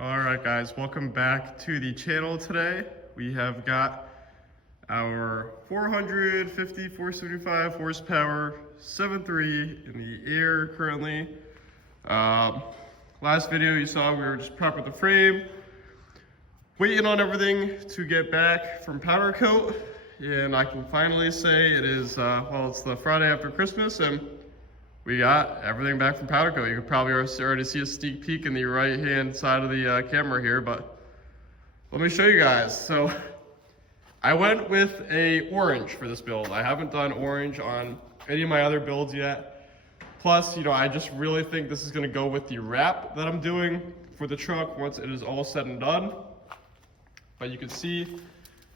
Alright guys, welcome back to the channel today. We have got our 450, 475 horsepower 7.3 in the air currently. Last video you saw we were just prepping the frame, waiting on everything to get back from powder coat, and I can finally say it is, it's the Friday after Christmas and we got everything back from powder coat. You could probably already see a sneak peek in the right hand side of the camera here, but let me show you guys. So I went with a orange for this build. I haven't done orange on any of my other builds yet. Plus, I just really think this is gonna go with the wrap that I'm doing for the truck once it is all said and done. But you can see,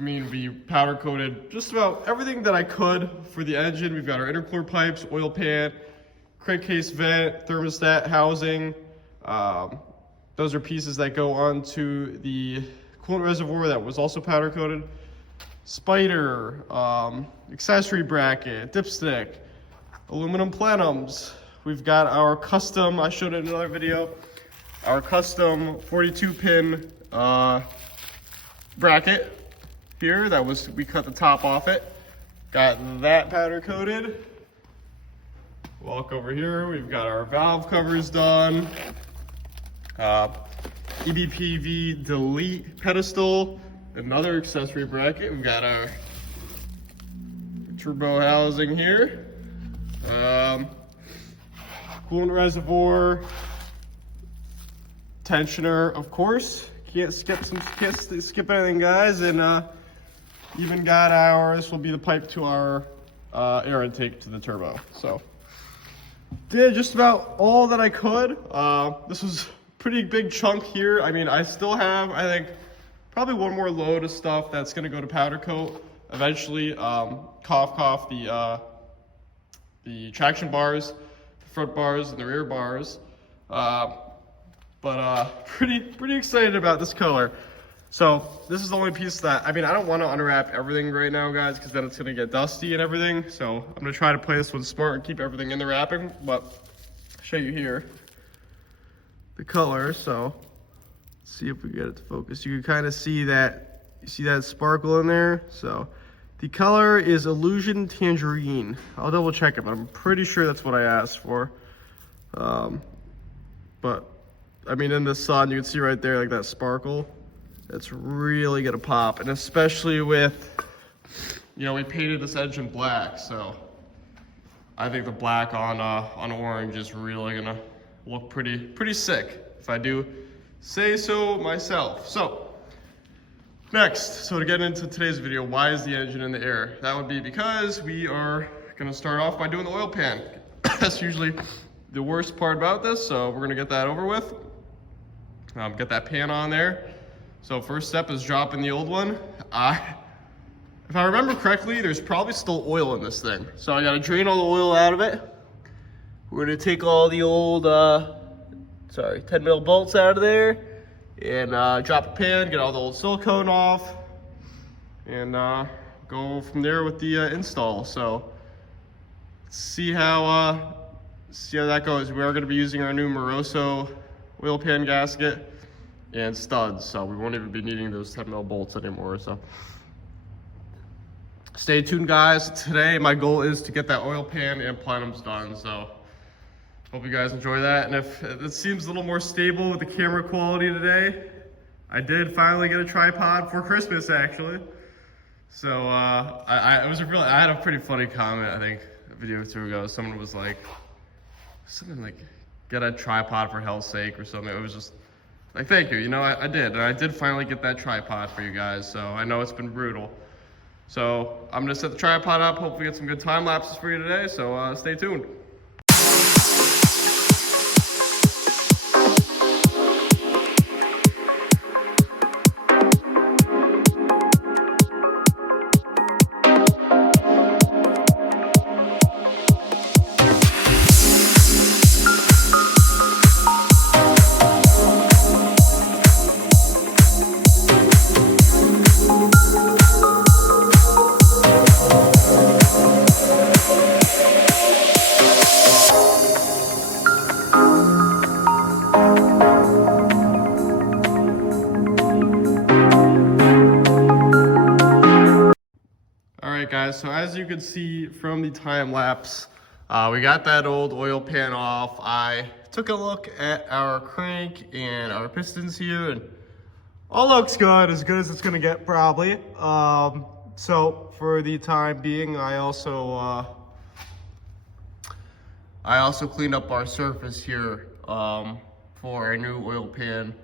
we powder coated just about everything that I could for the engine. We've got our intercooler pipes, oil pan, crankcase vent, thermostat housing. Those are pieces that go onto the coolant reservoir that was also powder coated. Spider, accessory bracket, dipstick, aluminum plenums. We've got our custom, I showed it in another video, our custom 42 pin bracket here. We cut the top off it. Got that powder coated. Walk over here, we've got our valve covers done. EBPV delete pedestal, another accessory bracket. We've got our turbo housing here. Coolant reservoir, tensioner, of course. Can't skip anything, guys. And even got this will be the pipe to our air intake to the turbo. So did just about all that I could. This was a pretty big chunk here. I still have, I think, probably one more load of stuff that's gonna go to powder coat eventually. Cough, the traction bars, the front bars, and the rear bars. Pretty excited about this color. So this is the only piece that, I don't want to unwrap everything right now, guys, because then it's going to get dusty and everything. So I'm going to try to play this one smart and keep everything in the wrapping, but I'll show you here the color. So let's see if we get it to focus. You can kind of see that, sparkle in there. So the color is Illusion Tangerine. I'll double check it, but I'm pretty sure that's what I asked for. But in the sun, you can see right there, like that sparkle. It's really gonna pop, and especially with, we painted this engine black, so I think the black on orange is really gonna look pretty sick, if I do say so myself. So next, to get into today's video, why is the engine in the air? That would be because we are gonna start off by doing the oil pan. That's usually the worst part about this, so we're gonna get that over with. Get that pan on there. So first step is dropping the old one. If I remember correctly, there's probably still oil in this thing. So I gotta drain all the oil out of it. We're gonna take all the old, 10 mil bolts out of there and drop a pan, get all the old silicone off, and go from there with the install. So let's see how that goes. We are gonna be using our new Moroso oil pan gasket and studs, so we won't even be needing those 10 mil bolts anymore. So stay tuned, guys. Today my goal is to get that oil pan and plenums done, so hope you guys enjoy that. And if it seems a little more stable with the camera quality today, I did finally get a tripod for Christmas, actually. So I had a pretty funny comment, I think a video or two ago. Someone was like, get a tripod for hell's sake or something. It was just like, thank you, I did. And I did finally get that tripod for you guys, so I know it's been brutal. So I'm gonna set the tripod up, hopefully get some good time lapses for you today, so stay tuned. guys, so as you can see from the time lapse, we got that old oil pan off. I took a look at our crank and our pistons here, and all looks good as it's gonna get probably. So for the time being, I also cleaned up our surface here for a new oil pan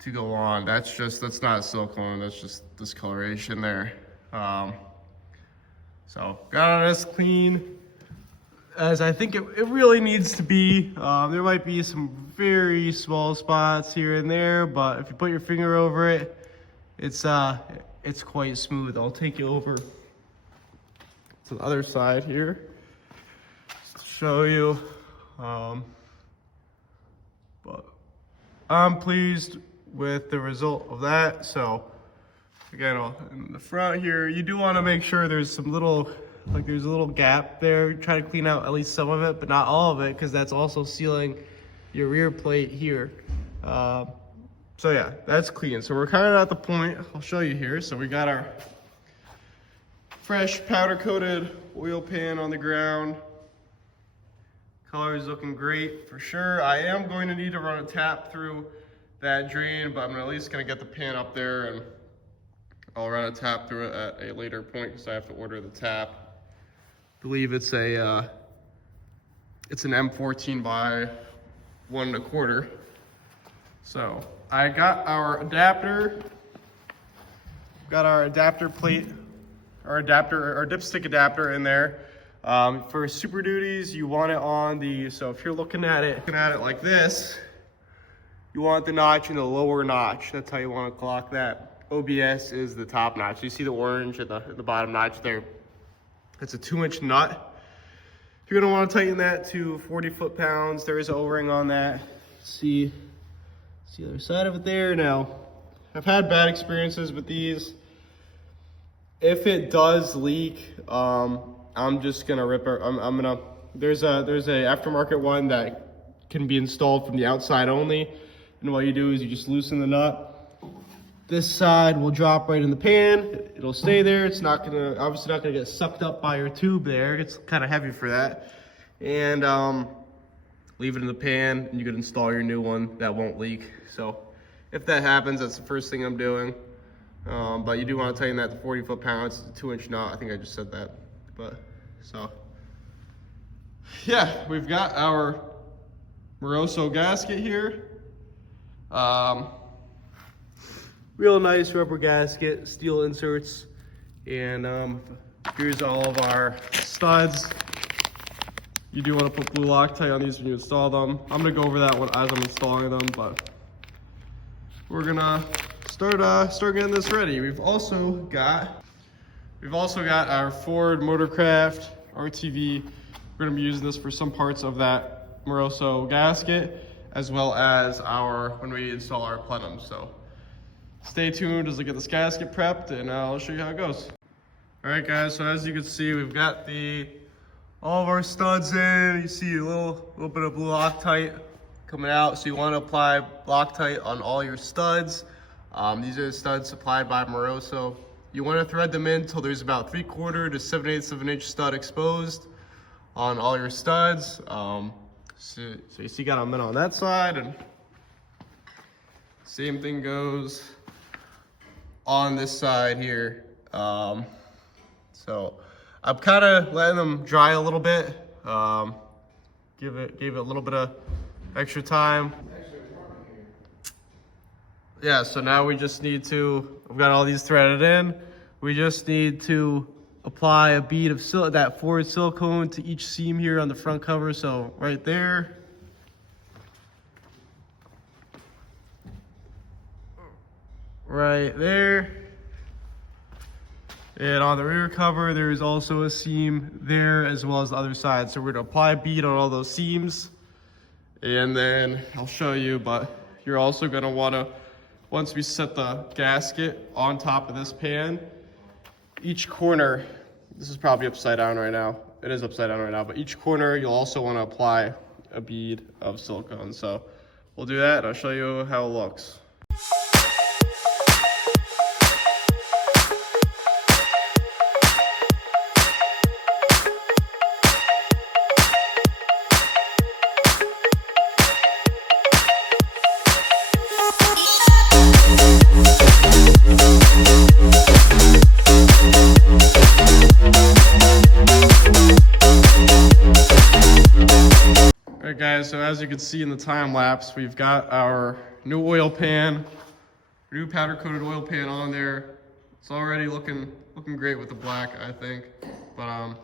to go on. That's not silicone, that's just discoloration there. So got it as clean as I think it really needs to be. There might be some very small spots here and there, but if you put your finger over it, it's quite smooth. I'll take you over to the other side here just to show you. But I'm pleased with the result of that. So again, in the front here, you do want to make sure there's some little, there's a little gap there. Try to clean out at least some of it, but not all of it, because that's also sealing your rear plate here. So yeah, that's clean. So we're kind of at the point, I'll show you here. So we got our fresh powder coated oil pan on the ground. Color is looking great for sure. I am going to need to run a tap through that drain, but I'm at least gonna get the pan up there and I'll run a tap through it at a later point because I have to order the tap. I believe it's an M14 by 1 1/4. So I got our adapter. Got our adapter plate, our dipstick adapter in there. For Super Duties, you want it on the, so if you're looking at it like this, you want the notch in the lower notch. That's how you want to clock that. OBS is the top notch. You see the orange at the bottom notch there. It's a 2-inch nut. You're gonna want to tighten that to 40 foot-pounds. There is an O-ring on that. See the other side of it there. Now, I've had bad experiences with these. If it does leak, I'm just gonna rip it. There's a aftermarket one that can be installed from the outside only. And what you do is you just loosen the nut. This side will drop right in the pan. It'll stay there. It's obviously not gonna get sucked up by your tube there. It's kind of heavy for that. And leave it in the pan, and you can install your new one that won't leak. So if that happens, that's the first thing I'm doing. But you do want to tighten that to 40 foot-pounds. It's a 2-inch nut. I think I just said that. But so yeah, we've got our Moroso gasket here. Real nice rubber gasket, steel inserts, and here's all of our studs. You do want to put blue Loctite on these when you install them. I'm gonna go over that one as I'm installing them, but we're gonna start getting this ready. We've also got our Ford Motorcraft RTV. We're gonna be using this for some parts of that Moroso gasket, as well as when we install our plenums. So stay tuned as I get this gasket prepped, and I'll show you how it goes. All right, guys. So as you can see, we've got all of our studs in. You see a little bit of blue Loctite coming out. So you want to apply Loctite on all your studs. These are the studs supplied by Moroso. You want to thread them in until there's about 3/4 to 7/8 of an inch stud exposed on all your studs. So you see, got them in on that side, and same thing goes on this side here. So I'm kind of letting them dry a little bit. Gave it a little bit of extra time. Yeah, so now we just need to, I've got all these threaded in. We just need to apply a bead of that forward silicone to each seam here on the front cover. So right there. Right there. And on the rear cover, there is also a seam there as well as the other side. So we're gonna apply a bead on all those seams. And then I'll show you, but you're also gonna wanna, once we set the gasket on top of this pan, each corner, this is probably upside down right now. It is upside down right now, but each corner you'll also want to apply a bead of silicone. So we'll do that, and I'll show you how it looks. as you can see in the time lapse, we've got our new oil pan, new powder coated oil pan on there. It's already looking great with the black, I think. But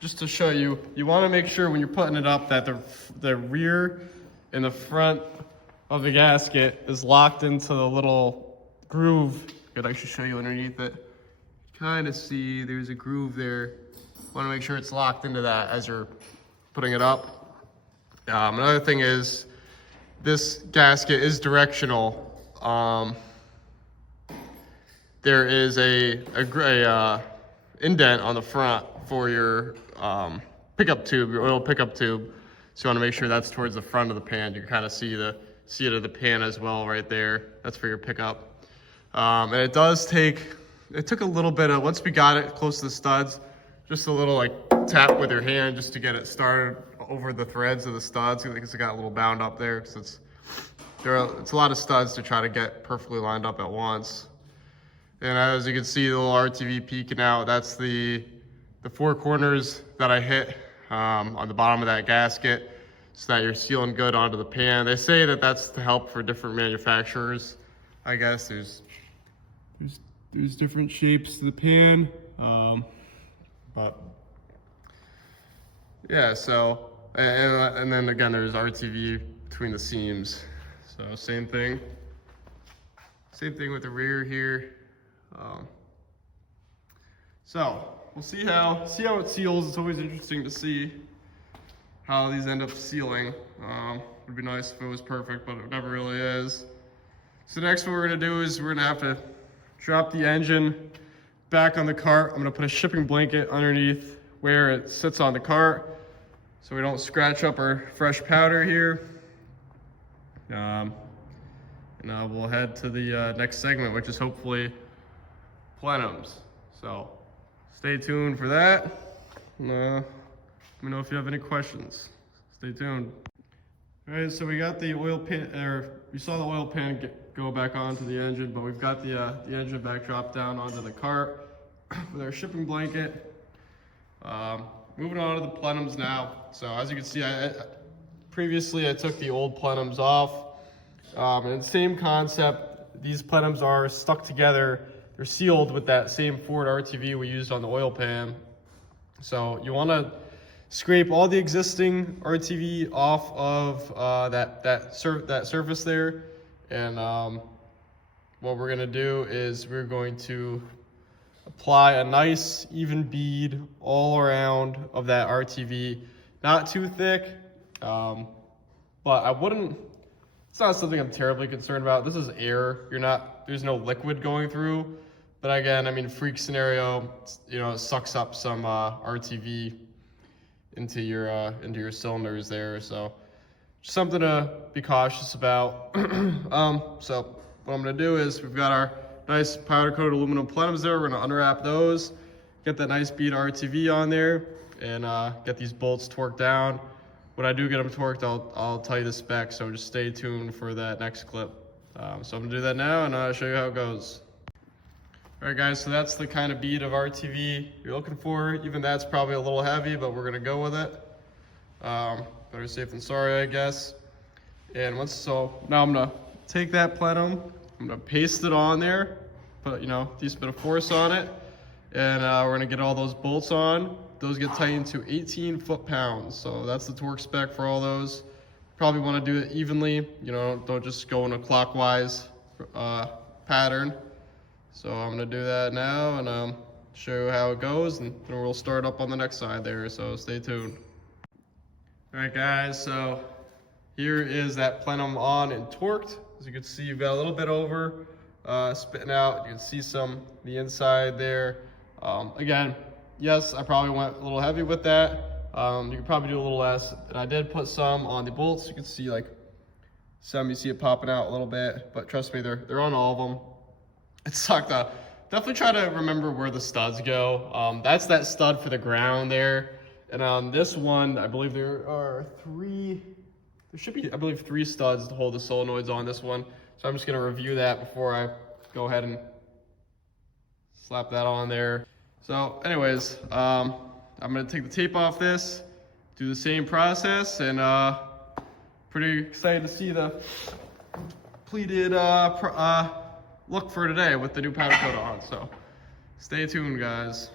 just to show you, you want to make sure when you're putting it up that the rear and the front of the gasket is locked into the little groove. I could actually show you underneath it. Kind of see there's a groove there. Want to make sure it's locked into that as you're putting it up. Another thing is this gasket is directional. There is a indent on the front for your pickup tube, your oil pickup tube. So you want to make sure that's towards the front of the pan. You can kind of see it of the pan as well right there. That's for your pickup. And it took a little bit of, once we got it close to the studs, just a little like tap with your hand just to get it started over the threads of the studs, because it got a little bound up there, because it's a lot of studs to try to get perfectly lined up at once. And as you can see, the little RTV peeking out, that's the 4 corners that I hit on the bottom of that gasket, so that you're sealing good onto the pan. They say that that's to help for different manufacturers. I guess there's different shapes to the pan, but yeah. So and then again, there's RTV between the seams. So same thing with the rear here. So we'll see how it seals. It's always interesting to see how these end up sealing. It'd be nice if it was perfect, but it never really is. So next, what we're gonna do is we're gonna have to drop the engine back on the cart. I'm gonna put a shipping blanket underneath where it sits on the cart, so we don't scratch up our fresh powder here. And we'll head to the next segment, which is hopefully plenums. So stay tuned for that. Let me know if you have any questions. Stay tuned. All right, so we got the oil pan, or we saw the oil pan go back onto the engine, but we've got the engine back dropped down onto the cart with our shipping blanket. Moving on to the plenums now. So as you can see, previously I took the old plenums off. And same concept, these plenums are stuck together. They're sealed with that same Ford RTV we used on the oil pan. So you want to scrape all the existing RTV off of that surface there. And what we're going to do is we're going to apply a nice even bead all around of that RTV. Not too thick, but it's not something I'm terribly concerned about. This is air. There's no liquid going through. But again, I mean, freak scenario, it sucks up some RTV into your cylinders there. So just something to be cautious about. So what I'm gonna do is we've got our nice powder coated aluminum plenums there. We're gonna unwrap those, get that nice bead RTV on there, and get these bolts torqued down. When I do get them torqued, I'll tell you the specs, so just stay tuned for that next clip. So I'm gonna do that now, and I'll show you how it goes. All right, guys, so that's the kind of bead of RTV you're looking for. Even that's probably a little heavy, but we're gonna go with it. Better safe than sorry, I guess. And now I'm gonna take that plenum, I'm gonna paste it on there, put a decent bit of force on it, and we're gonna get all those bolts on. Those get tightened to 18 foot-pounds, so that's the torque spec for all those. Probably want to do it evenly, don't just go in a clockwise pattern. So I'm gonna do that now and show you how it goes, and then we'll start up on the next side there, so stay tuned. All right, guys, so here is that plenum on and torqued. As you can see, you've got a little bit over spitting out. You can see the inside there. Again, yes, I probably went a little heavy with that. You could probably do a little less. And I did put some on the bolts. You can see you see it popping out a little bit, but trust me, they're on all of them. It sucked. Definitely try to remember where the studs go. That's that stud for the ground there. And on this one, I believe there should be, I believe, 3 studs to hold the solenoids on this one. So I'm just gonna review that before I go ahead and slap that on there. So anyways, I'm gonna take the tape off this, do the same process, and pretty excited to see the completed look for today with the new powder coat on. So stay tuned, guys.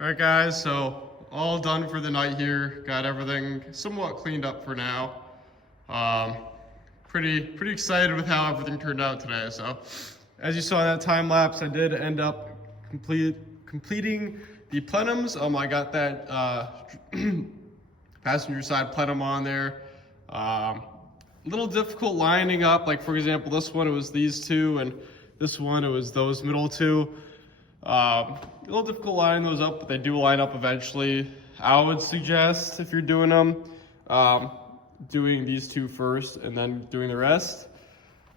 Alright guys, so all done for the night here. Got everything somewhat cleaned up for now. Pretty excited with how everything turned out today. So as you saw in that time lapse, I did end up completing the plenums. I got that passenger side plenum on there. A little difficult lining up, like for example, this one it was these two, and this one it was those middle two. A little difficult lining those up, but they do line up eventually. I would suggest, if you're doing them, doing these two first and then doing the rest.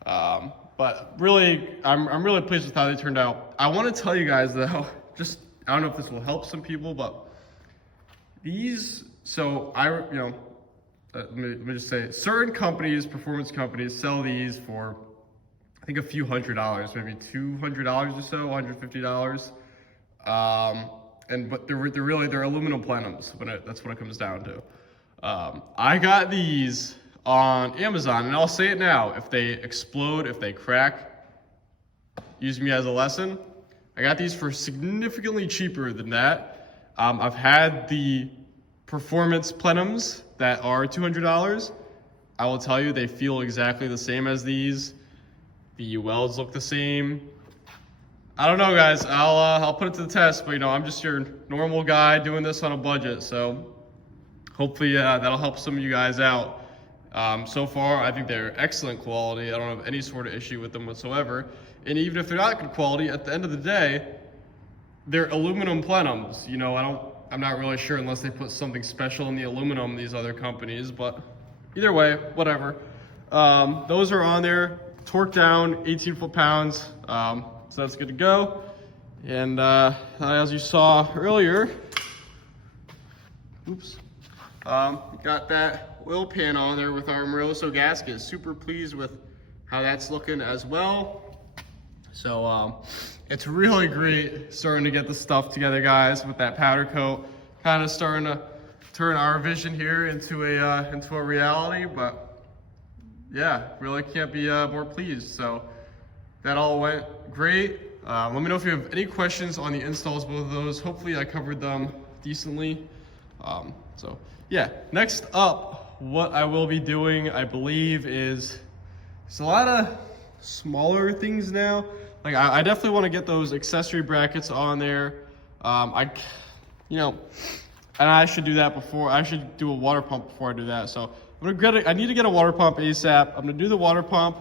But really, I'm really pleased with how they turned out. I want to tell you guys though, just, I don't know if this will help some people, but these, so let me just say, certain companies, performance companies, sell these for, I think, a few $100s, maybe $200 or so, $150. But they're aluminum plenums, but that's what it comes down to. I got these on Amazon, and I'll say it now: if they explode, if they crack, use me as a lesson. I got these for significantly cheaper than that. I've had the performance plenums that are $200. I will tell you, they feel exactly the same as these. The welds look the same. I don't know, guys. I'll put it to the test, but I'm just your normal guy doing this on a budget, so hopefully that'll help some of you guys out. So far, I think they're excellent quality. I don't have any sort of issue with them whatsoever. And even if they're not good quality, at the end of the day, they're aluminum plenums. I'm not really sure unless they put something special in the aluminum, these other companies, but either way, whatever. Those are on there, torque down, 18 foot-pounds, so that's good to go. And as you saw earlier, got that oil pan on there with our Moroso gasket. Super pleased with how that's looking as well. So it's really great starting to get the stuff together, guys, with that powder coat. Kind of starting to turn our vision here into a reality, but yeah, really can't be more pleased. So that all went great. Let me know if you have any questions on the installs, both of those. Hopefully I covered them decently. So yeah, next up, what I will be doing, I believe, is there's a lot of smaller things now. Like I definitely want to get those accessory brackets on there. And I should do that before. I should do a water pump before I do that. So I need to get a water pump ASAP. I'm gonna do the water pump,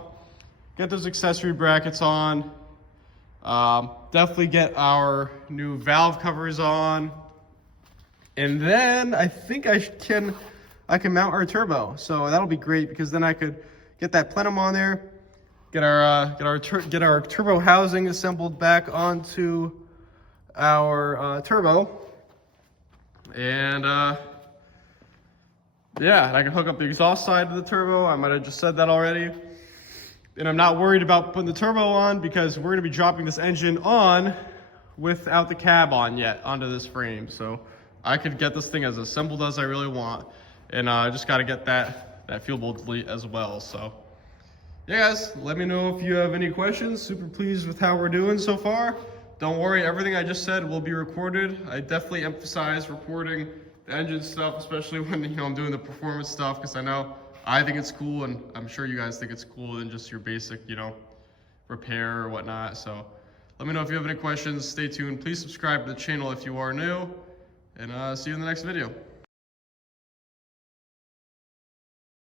get those accessory brackets on. Definitely get our new valve covers on. And then I think I can mount our turbo. So that'll be great, because then I could get that plenum on there, get our turbo housing assembled back onto our turbo, and yeah, and I can hook up the exhaust side of the turbo. I might have just said that already. And I'm not worried about putting the turbo on, because we're gonna be dropping this engine on without the cab on yet onto this frame. So I could get this thing as assembled as I really want. And I just gotta get that fuel bolt delete as well. So yeah, guys, let me know if you have any questions. Super pleased with how we're doing so far. Don't worry, everything I just said will be recorded. I definitely emphasize recording the engine stuff, especially when I'm doing the performance stuff, because I think it's cool, and I'm sure you guys think it's cooler than just your basic, repair or whatnot. So let me know if you have any questions. Stay tuned. Please subscribe to the channel if you are new, and see you in the next video.